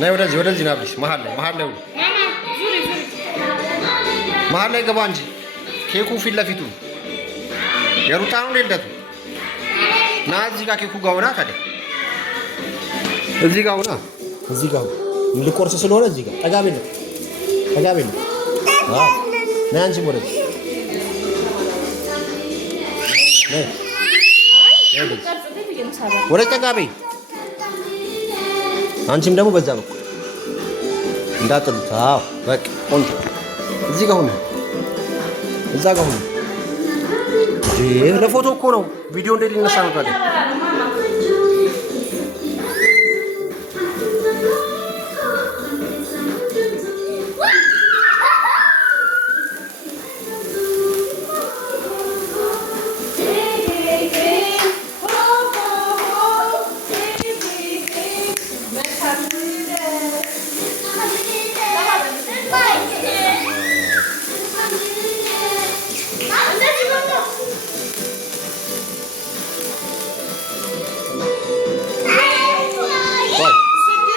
ነይ ወደዚህ ናብልሽ መሀል ላይ መሀል ላይ ገባ እንጂ ኬኩ ፊት ለፊቱ የሩታ ነው ልደቱ ና እዚህ ጋር ኬኩ ጋር ሆና ታዲያ እዚህ ጋር ሆና እዚህ ጋር ልቆርስ ስለሆነ እዚህ ጋር ጠጋ በል አዎ ነይ አንቺም ወደዚህ ወደ ጠጋ በይ አንቺም ደግሞ በዛ በኩል እንዳጥሉት አዎ በቃ ቆንጆ እዚህ ጋር ሆነ እዛ ጋር ሆነ ለፎቶ እኮ ነው ቪዲዮ እንዴት ሊነሳ ነው ታዲያ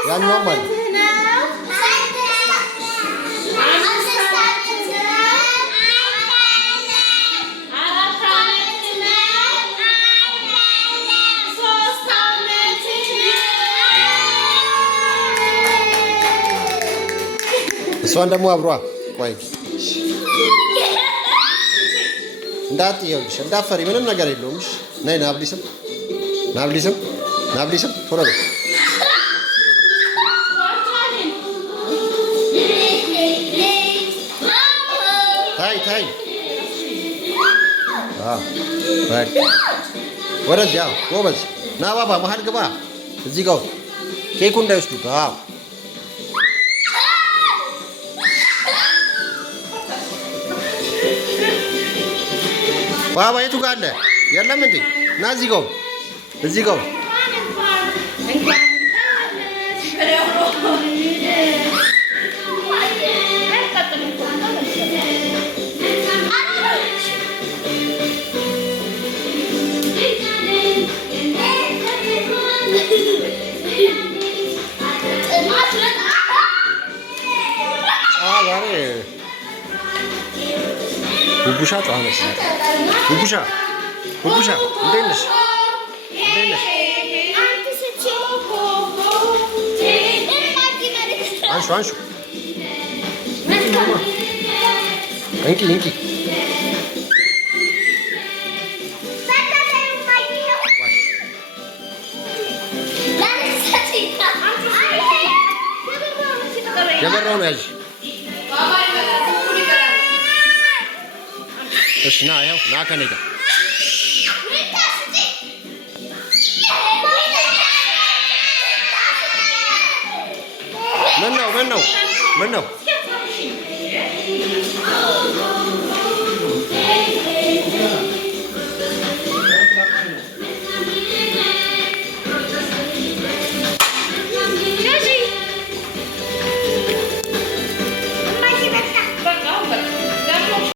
ያኛው ማለት እሷን ደግሞ አብሯ ቆይ እንዳትየውልሽ እንዳፈሪ ምንም ነገር የለውም ነይ ናብሊስም ቶሎ በይ ታይ ወደዚህ ጎበዝ ና ባባ መሀል ግባ እዚህ ጋር ኬኩ እንዳይወስዱት ባባ የቱ ጋር አለ የለም እንዴ ና እዚህ ጋር ቡቡሻ ጫነሽ ቡቡሻ እንዴት ነሽ አንሹ እንኪ የበራው ነው ያዥ እሺ ና ያው ና ከኔ ጋር ምን ነው